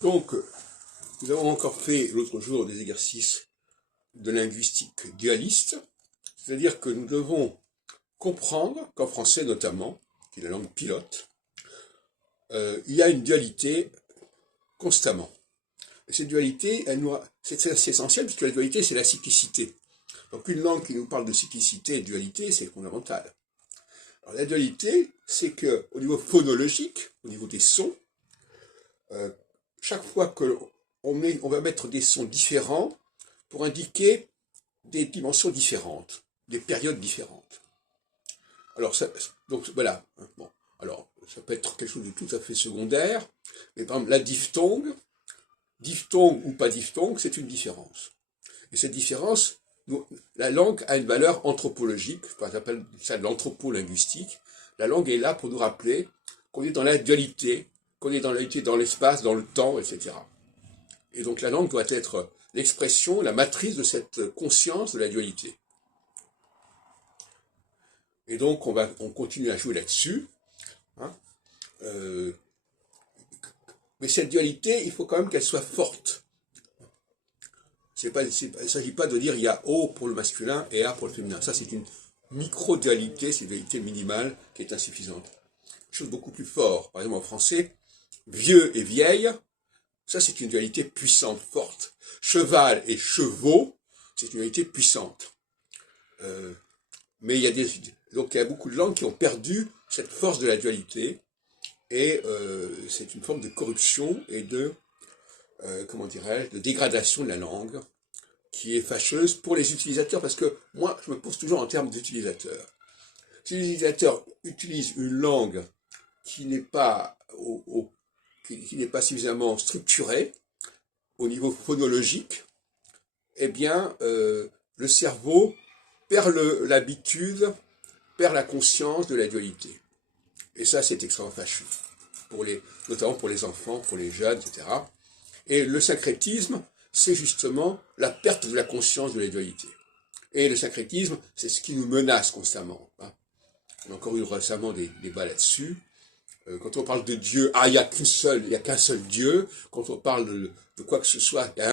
Donc, nous avons encore fait l'autre jour des exercices de linguistique dualiste, c'est-à-dire que nous devons comprendre qu'en français notamment, qui est la langue pilote, il y a une dualité constamment. Et cette dualité, c'est assez essentiel, puisque la dualité, c'est la cyclicité. Donc une langue qui nous parle de cyclicité et de dualité, c'est fondamental. Alors, la dualité, c'est qu'au niveau phonologique, au niveau des sons, chaque fois qu'on va mettre des sons différents pour indiquer des dimensions différentes, des périodes différentes. Alors, donc voilà. Bon, alors, ça peut être quelque chose de tout à fait secondaire, mais par exemple, la diphtongue ou pas diphtongue, c'est une différence. Et cette différence, la langue a une valeur anthropologique, on appelle ça de l'anthropolinguistique. La langue est là pour nous rappeler qu'on est dans la dualité, qu'on est dans la dualité dans l'espace, dans le temps, etc. Et donc la langue doit être l'expression, la matrice de cette conscience de la dualité. Et donc on continue à jouer là-dessus. Hein. Mais cette dualité, il faut quand même qu'elle soit forte. Il ne s'agit pas de dire il y a O pour le masculin et A pour le féminin. Ça, c'est une micro-dualité, c'est une dualité minimale qui est insuffisante. Quelque chose beaucoup plus fort. Par exemple, en français, vieux et vieille, ça, c'est une dualité puissante, forte. Cheval et chevaux, c'est une dualité puissante. Mais donc, il y a beaucoup de langues qui ont perdu cette force de la dualité. Et c'est une forme de corruption et de dégradation de la langue, qui est fâcheuse pour les utilisateurs, parce que moi, je me pose toujours en termes d'utilisateurs. Si les utilisateurs utilisent une langue qui n'est pas, qui n'est pas suffisamment structurée au niveau phonologique, eh bien, le cerveau perd l'habitude, perd la conscience de la dualité. Et ça, c'est extrêmement fâcheux, notamment pour les enfants, pour les jeunes, etc. Et le syncrétisme, c'est justement la perte de la conscience de la dualité. Et le syncrétisme, c'est ce qui nous menace constamment. Hein. On a encore eu récemment des débats là-dessus. Quand on parle de Dieu, il n'y a qu'un seul Dieu. Quand on parle de quoi que ce soit, il y a